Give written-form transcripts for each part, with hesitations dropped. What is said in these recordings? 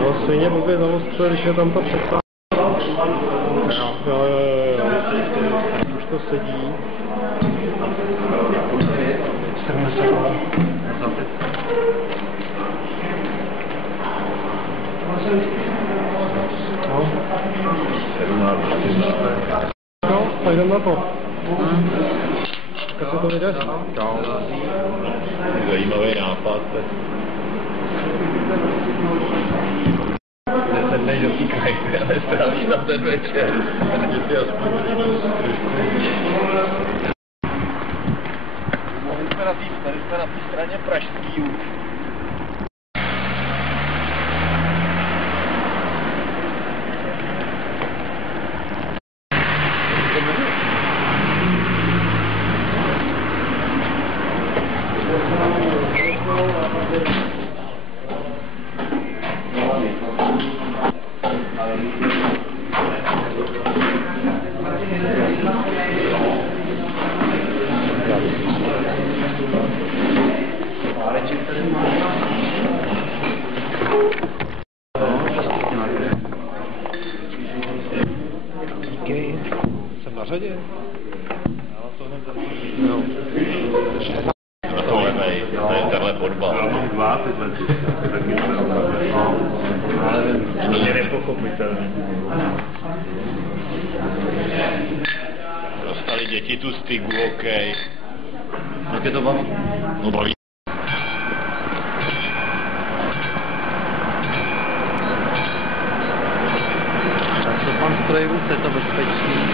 No, svině blbě zaostřil, když je tam ta přestávka. Jo. Už to sedí. 72. No, tak jdem na to. Jak se to vyjde? Zajímavý nápad. Nesedneš do té krajiny, ale strávíš tam ten večer. Jestli aspoň tady jsme na té straně pražský už. Díky. Jsem na řadě? No. Na to levej, to je tenhle fotbal. Já mám dva tyhle, taky to je nepochopitelný. Dostali děti tu stygu, okej. Jak je to baví? No baví. Tak to pan strojvůz, je to bezpečný.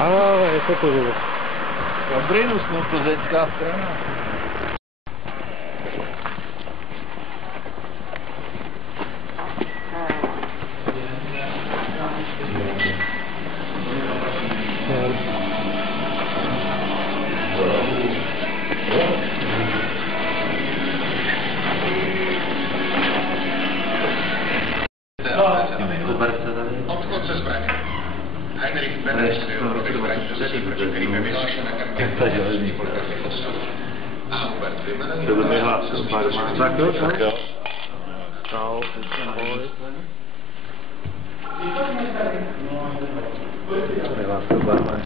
Ano, je to tu. Gambrinus, no, plzeňská strana. Odchod ze zbraně. Heinrich Beneš byl zbraní do zbraní, proti kterým je vyhlášena kampaň několika osobů. A Hubert Wimmer To by hlásil Barman. Tak jo, tak jo. Čau, ahoj. Vyhlásil Barman.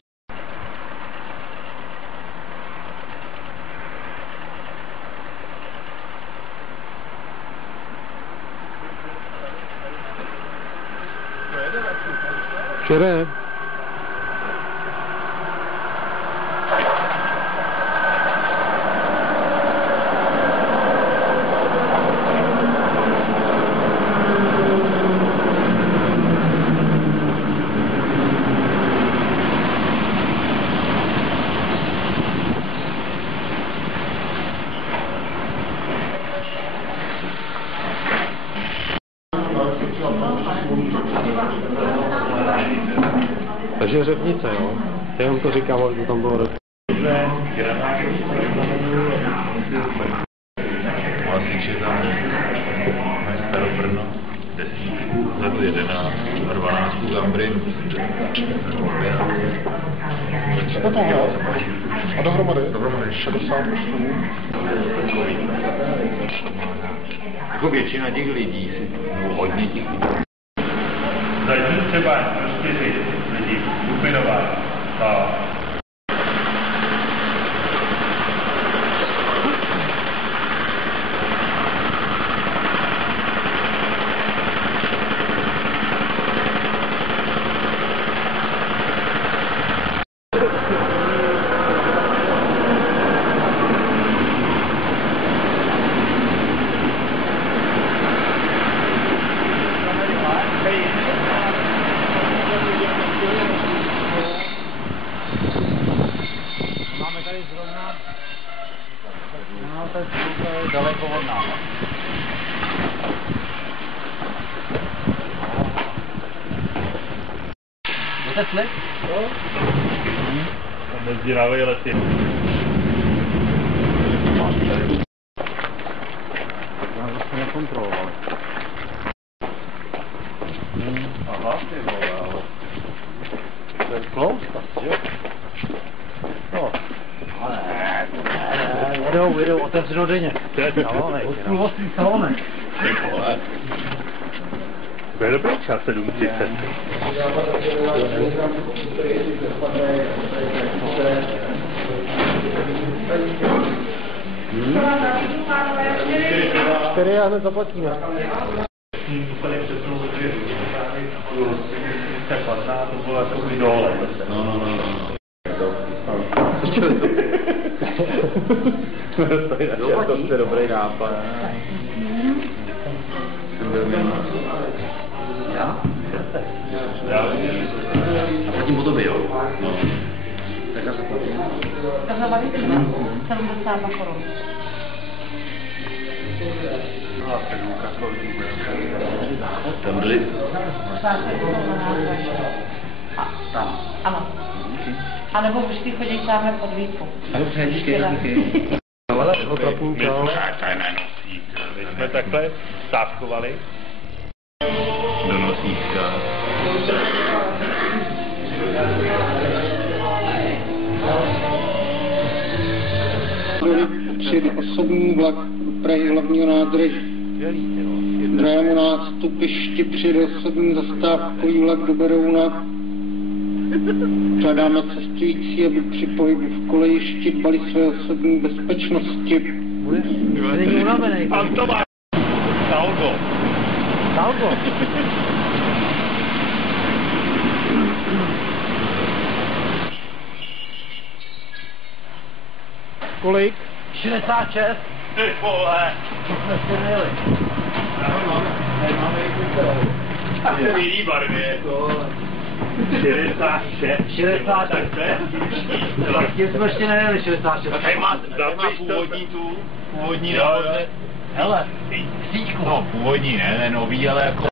Čere. Takže řepnice, jo? Jenom to říkám, ale to tam bylo Hasiče tam mají Starobrno, 10, vzadu 11 a 12 Gambrinus. Co to je? A dohromady? Dohromady 68. Jako většina těch lidí, hodně těch lidí. Zatím třeba 4 lidi, Lupinová. Máme tady zrovna, to je daleko od nás. 10 let? Nezdělávej lesy. Já vlastně nekontroloval. Aha, ty vole, ale... To je close, asi, jo? No. Jedou, otevřenou denně. To je salonek. Od půl 8 salonek. Ty vole. To je dobrý čas, 7:30. Čtyři a hned zaplatíme. Úplně přesnou protože... To bylo jako dole. No. To je dobrý nápad. Já? A platím po tobě, jo? No. Tak já se platím. Takhle valička, 72 korun. No a sedůka, kolik bude? Tam byli? Tam. Ano. A nebo vždycky chodí tamhle pod výpu. Dobře, díky. Ale ho propůjčal. My jsme takhle stávkovali. Do nosítka. Přijede osobní vlak do Prahy hlavního nádraží. Druhému nástupišti přijede osobní zastávkový vlak do Berouna. Žádáme cestující, aby při pohybu v kolejišti dbali své osobní bezpečnosti. Není unavený. Antomáš! Salgo! Salgo? Kolik? 66. Ty vole! To jsme si nejeli. V bílý barvě. 66. Tak to je Tím jsme ještě nejeli 66. tady má původní náhodně. Hele, síťku. No, původní ne, nový, ale jako...